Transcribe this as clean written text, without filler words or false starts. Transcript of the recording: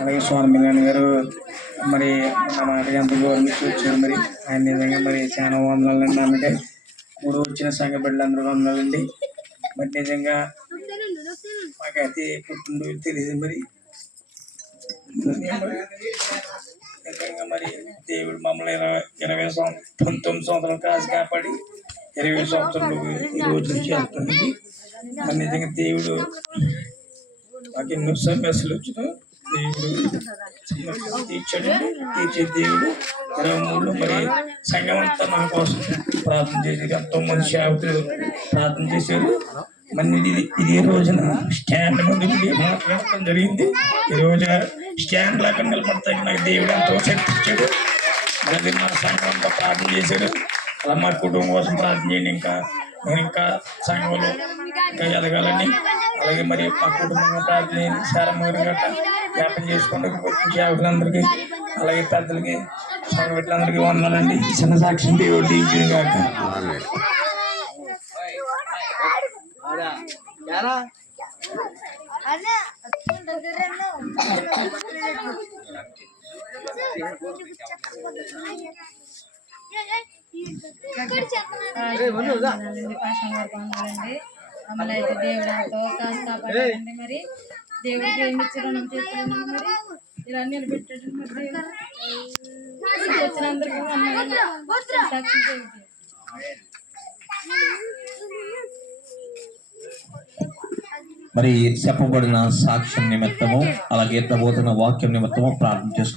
అలాగే స్వామి నాన్న గారు మరి నా మాట ఎంత గౌరవించి వచ్చారు. మరి ఆయన నిజంగా మరి చాలా వందనాలండి. అందుకే ఇప్పుడు వచ్చిన సంఘ బిడ్డలందరూ వందనాలండి. మరి నిజంగా మాకైతే పుట్టినరోజు తెలియదు. మరి నిజంగా మరి దేవుడు మమ్మల్ని 19 సంవత్సరాలు కాసి కాపాడి 20 సంవత్సరాలు ఈ రోజు నుంచి వెళ్తుంది. మరి నిజంగా దేవుడు మాకు ఎన్నో సమస్యలు వచ్చినా దేవుడు తీర్చాడండి. తీర్చే దేవుడు 23లో మరి సంఘం అంతా నా కోసం ప్రార్థన చేసి ఎంతో మంది సేవకులు ప్రార్థన చేశారు. మరి ఇదే రోజున స్టాండ్ ముందు మాట్లాడటం జరిగింది. ఈ రోజు స్టాండ్ లాగా నిలబడతాయి నాకు దేవుడు ఎంతో శక్తి ఇచ్చాడు. అలాగే మా సంఘం అంతా ప్రార్థన చేశాడు. అలా మా కుటుంబం కోసం ప్రార్థన చేయండి. నేను ఇంకా సంఘంలో ఇంకా ఎదగాలని, అలాగే మరి మా కుటుంబంగా ప్రార్థన చేయండి. శారమ్మగారి గట్ట జ్ఞాపం చేసుకోండి. సేవకులందరికీ అలాగే పెద్దలకి సంఘ బిడ్డలందరికీ వందనాలండి. చిన్న సాక్ష్యం దేవుడి కాక మమ్మల్ని అయితే దేవుడు ఎంతో కాపాడండి. మరి దేవుడికి ఏమి ఇచ్చారో మనం చేస్తాను. మరి ఇలా నిలబెట్టాడు. మరి వచ్చినందరికీ సాక్షి మరి చెప్పబడిన సాక్ష్యం నిమిత్తము అలాగే ఎత్తబోతున్న వాక్యం నిమిత్తము ప్రార్థన చేసుకున్నాం.